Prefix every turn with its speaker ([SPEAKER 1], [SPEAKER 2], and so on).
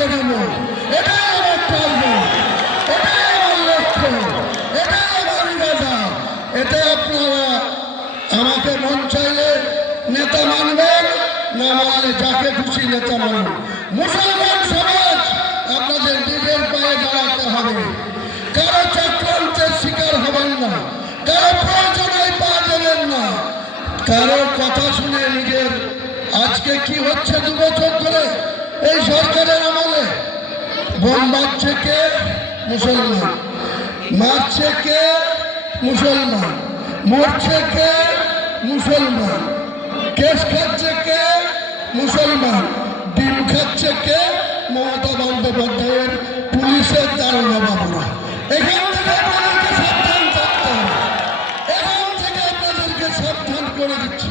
[SPEAKER 1] ছিলাম আমরা এটাই আমার কর্ম এটাই আমার লক্ষ্য এটাই আমার ইরাদা এতে আপনারা আমাকে মন চাইলে নেতা মানবেন না মানলে যাকে খুশি নেতা মানবেন মুসলমান সমাজ আপনাদের নিজের পায়ে দাঁড়াতে হবে কারও চক্রান্তের শিকার হবেন না কারও প্রয়োজনে পা দেবেন না কারও কথা শুনে নিজের আজকে কি হচ্ছে দু বছর ধরে? বোম মারছে কে মুসলমান মারছে কে মুসলমান মরছে কে মুসলমান কেস খাচ্ছে কে মুসলমান, ডিম খাচ্ছে কে মমতা বন্দ্যোপাধ্যায়ের পুলিশের দারোগা বাবুরা এখান থেকে আপনাদেরকে সাবধান থাকতে হবে। এখান থেকে আপনাদেরকে সাবধান করে দিচ্ছি।